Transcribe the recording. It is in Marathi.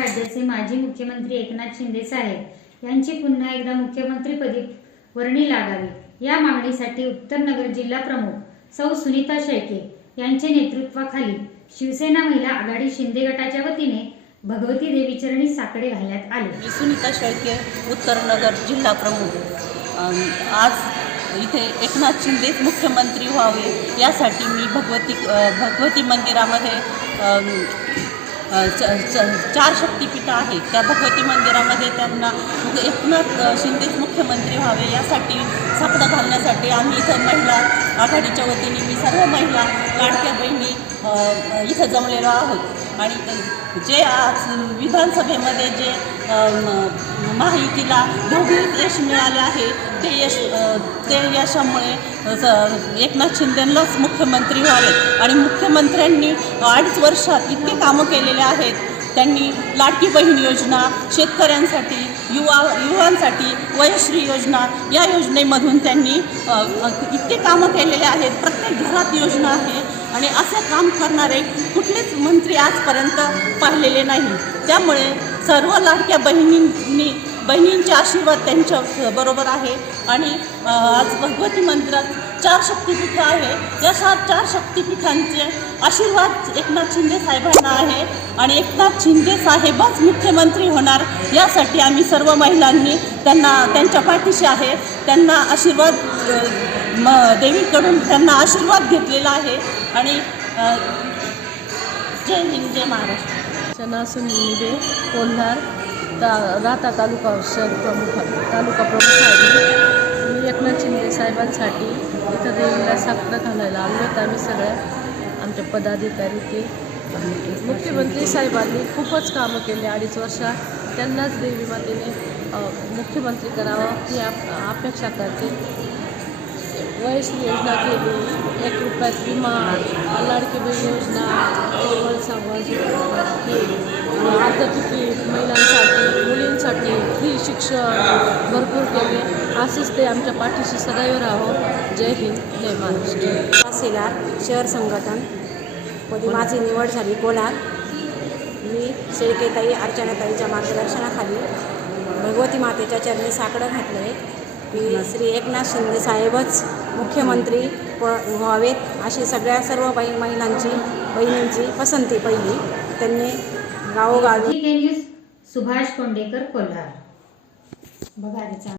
राज्याचे माजी मुख्यमंत्री एकनाथ शिंदेसाहे यांची पुन्हा एकदा मुख्यमंत्रीपदी वर्णी लागावी. या मागणीसाठी उत्तरनगर जिल्हा प्रमुख सौ सुनीता शेळके यांचे नेतृत्वाखाली शिवसेना महिला आघाडी शिंदे गटाच्या वतीने भगवती देवीचरणी साकडे घालण्यात आले. मी सुनीता शेळके उत्तरनगर जिल्हा प्रमुख. आज इथे एकनाथ शिंदे मुख्यमंत्री व्हावे यासाठी मी भगवती भगवती मंदिरामध्ये च- च- चार शक्तिपीठं आहेत. त्या भगवती मंदिरामध्ये त्यांना मुख- एकनाथ शिंदेच मुख्यमंत्री व्हावे यासाठी साकडं घालण्यासाठी आम्ही इथं महिला आघाडीच्या वतीने मी सर्व महिला लाडक्या बहिणी इथं जमलेलो आहोत. आणि जे आज विधानसभेमध्ये जे महायुतीला भौगोलिक यश मिळाले आहे ते यश ते यशामुळे एकनाथ शिंदेंनाच मुख्यमंत्री व्हावे आणि मुख्यमंत्र्यांनी अडीच वर्षात इतके कामं केलेले आहेत त्यांनी लाडकी बहीण योजना शेतकऱ्यांसाठी युवा युवांसाठी वयश्री योजना या योजनेमधून त्यांनी इतके कामं केलेले आहेत. प्रत्येक घरात योजना आहे. आणि असे काम करणारे कुठलेच मंत्री आजपर्यंत पाहिलेले नाही. त्यामुळे सर्व लाडक्या बहिणींनी बहिणींचे आशीर्वाद त्यांच्या बरोबर आहे. आणि आज भगवती मंदिरात चार शक्तिपीठं आहे. या सा चार शक्तिपीठांचे आशीर्वाद एकनाथ शिंदे साहेबांना आहे आणि एकनाथ शिंदे साहेबच मुख्यमंत्री होणार यासाठी आम्ही सर्व महिलांनी त्यांना त्यांच्या पाठीशी आहे. त्यांना आशीर्वाद म देवीकडून त्यांना आशीर्वाद घेतलेला आहे. आणि जय हिंद जय महाराष्ट्र. अर्चना सुनिबे कोल्हार ता राहता तालुका शहर प्रमुख तालुका प्रमुख आहे मी एकनाथ शिंदे साहेबांसाठी इथं देवीला साखर घालायला आलो होतो आम्ही सगळ्या आमच्या पदाधिकारी ते मुख्यमंत्री साहेबांनी खूपच कामं केले. अडीच वर्षात त्यांनाच देवी मातेने मुख्यमंत्री करावं ही आप अपेक्षा करते. वयश्री योजना केली. एक रुपयात विमा लाडकी बहीण योजना केवळ समाज तिकीट महिलांसाठी मुलींसाठी फ्री शिक्षण भरपूर केले. असेच ते आमच्या पाठीशी सदैव राहावं जय हिंद जय महाराष्ट्र. तहसीलदार शहर संघटन. पदी माझी निवड झाली कोलार मी शेळकेताई अर्चनाताईच्या मार्गदर्शनाखाली भगवती मातेच्या चरणी साकडं घातलं आहे की श्री एकनाथ शिंदे साहेबच मुख्यमंत्री प व्हावेत अशी सगळ्या सर्व बाई महिलांची बहिणींची पसंती पहिली. त्यांनी गावोगावी सुभाष कोंडेकर कोल्हार. बघा